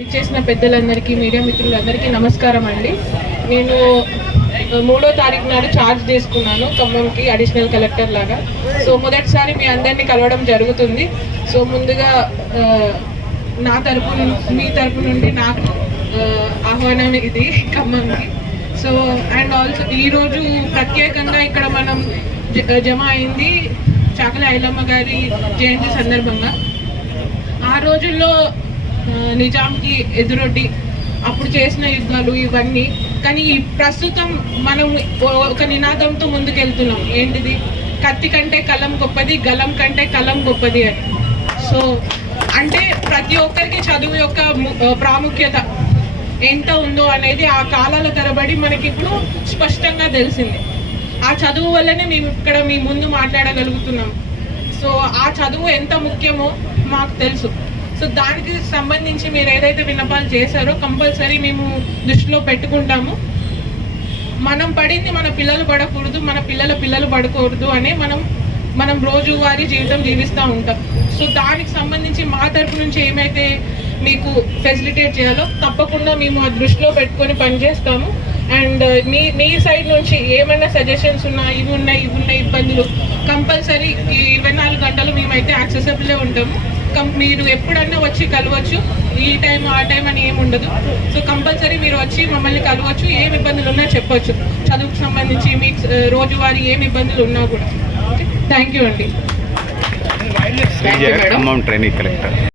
చేసిన పెద్దలందరికీ మీడియా మిత్రులందరికీ నమస్కారం అండి. నేను మూడో తారీఖు నాడు ఛార్జ్ తీసుకున్నాను ఖమ్మంకి అడిషనల్ కలెక్టర్ లాగా. సో మొదటిసారి మీ అందరినీ కలవడం జరుగుతుంది. సో ముందుగా నా తరపు మీ తరపు నుండి నాకు ఆహ్వానం ఇది ఖమ్మంకి. సో అండ్ ఆల్సో ఈరోజు ప్రత్యేకంగా ఇక్కడ మనం జ- జమ అయింది చాకలి ఐలమ్మ గారి జయంతి సందర్భంగా. ఆ రోజుల్లో నిజాంకి ఎదురొడ్డి అప్పుడు చేసిన యుద్ధాలు ఇవన్నీ. కానీ ప్రస్తుతం మనం ఒక నినాదంతో ముందుకెళ్తున్నాం. ఏంటిది? కత్తి కంటే కలం గొప్పది గలం కంటే కలం గొప్పది అని. సో అంటే ప్రతి ఒక్కరికి చదువు యొక్క ము- ప్రాముఖ్యత ఎంత ఉందో అనేది ఆ కాలాల తరబడి మనకి ఇప్పుడు స్పష్టంగా తెలిసింది. ఆ చదువు వల్లనే మేము ఇక్కడ మీ ముందు మాట్లాడగలుగుతున్నాం. సో ఆ చదువు ఎంత ముఖ్యమో మాకు తెలుసు. సో దానికి సంబంధించి మీరు ఏదైతే విన్నపాలు చేశారో కంపల్సరీ మేము దృష్టిలో పెట్టుకుంటాము. మనం పడింది మన పిల్లలు పడకూడదు మన పిల్లల పిల్లలు పడకూడదు అనే మనం మనం రోజువారీ జీవితం జీవిస్తూ ఉంటాం. సో దానికి సంబంధించి మా తరపు నుంచి ఏమైతే మీకు ఫెసిలిటేట్ చేయాలో తప్పకుండా మేము ఆ దృష్టిలో పెట్టుకొని పనిచేస్తాము అండ్ uh, మీ మీ సైడ్ నుంచి ఏమైనా సజెషన్స్ ఉన్నా ఇవి ఉన్నాయి ఇవి ఉన్నాయి ఇబ్బందులు కంపల్సరీ ఈ ఇరవై నాలుగు గంటలు మేమైతే యాక్సెసబులే ఉంటాము. మీరు ఎప్పుడన్నా వచ్చి కలవచ్చు ఈ టైం ఆ టైం అని ఏమి ఉండదు. సో కంపల్సరీ మీరు వచ్చి మమ్మల్ని కలవచ్చు ఏమి ఇబ్బందులు ఉన్నా చెప్పొచ్చు. చదువుకు సంబంధించి మీకు ఆ, రోజువారీ ఏమి ఇబ్బందులు ఉన్నా కూడా. ఓకే? థ్యాంక్ యూ అండి. Training collector